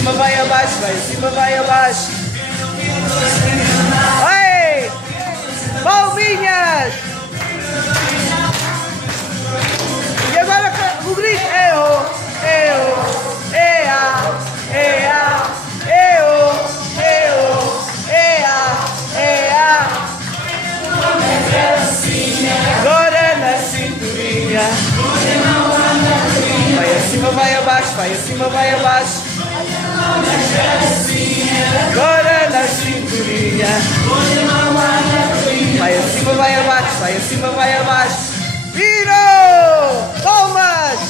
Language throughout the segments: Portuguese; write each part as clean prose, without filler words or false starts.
acima, vai abaixo, vai acima, vai abaixo. Ei! Palminhas! E agora o grito. Eu, ea, ea, ea. Agora na cinturinha. Vai acima, vai abaixo, vai acima, vai abaixo. Agora na cinturinha. Vai acima, vai abaixo, vai acima, vai abaixo. Virou! Palmas!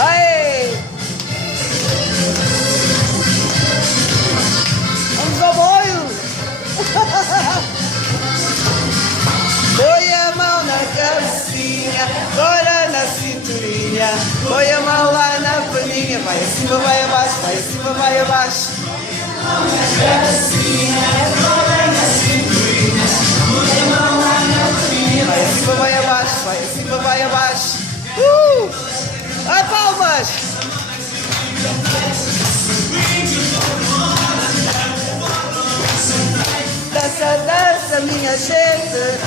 Aí! Vamos ao boio! Põe a mão na cabecinha, agora na cinturinha. Põe a mão lá na perninha. Vai acima, vai abaixo, vai acima, vai abaixo. Vai acima, vai abaixo, vai acima, vai abaixo. Ai, palmas! Dança, dança, minha gente.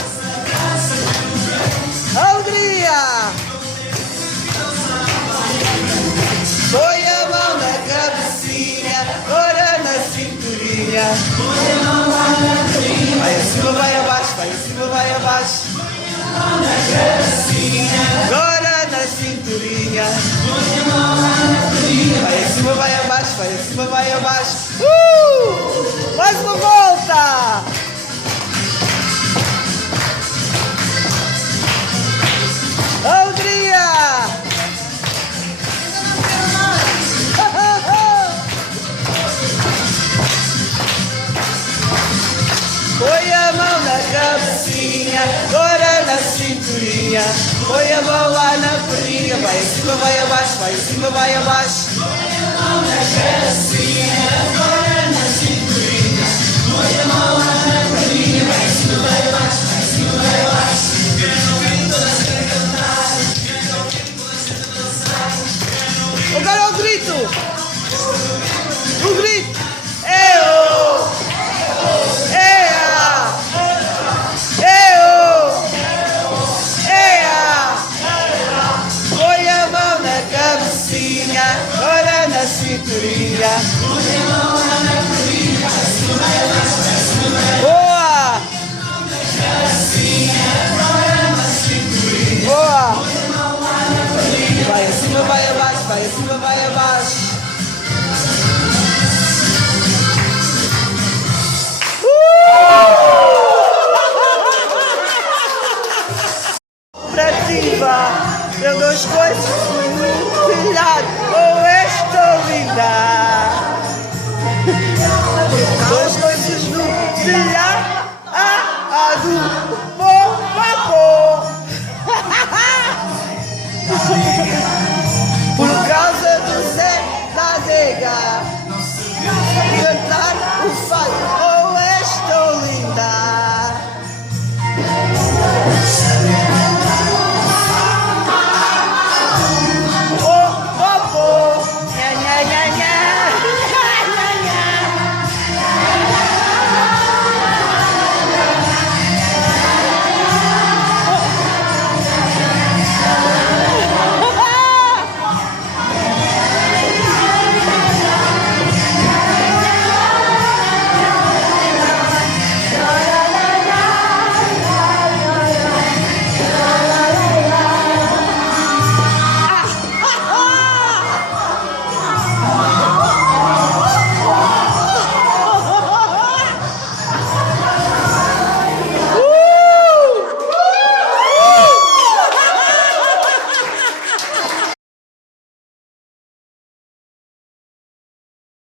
Alegria! Põe a mão na cabecinha, agora na cinturinha. Vai acima, vai abaixo, vai acima, vai abaixo. Agora na cinturinha. Vai acima, vai abaixo, vai acima, vai abaixo. Mais uma volta! Alegria! Põe a mão na cabecinha, agora na cinturinha. Põe a mão lá na perninha. Vai acima, vai abaixo, vai acima, vai abaixo. Põe a mão na cabecinha, agora na cinturinha. Põe a mão lá na perninha. Vai acima, vai abaixo, vai acima, vai abaixo. Agora o grito! O grito! Eu! Ea! Eu! Ea! Põe a mão na cabecinha, agora na cinturinha. Boa! Boa! Vai acima, vai abaixo, vai acima, vai abaixo. Operativa, eu dou as coisas no telhado, ou esta linda. Dou as coisas no telhado, do papo.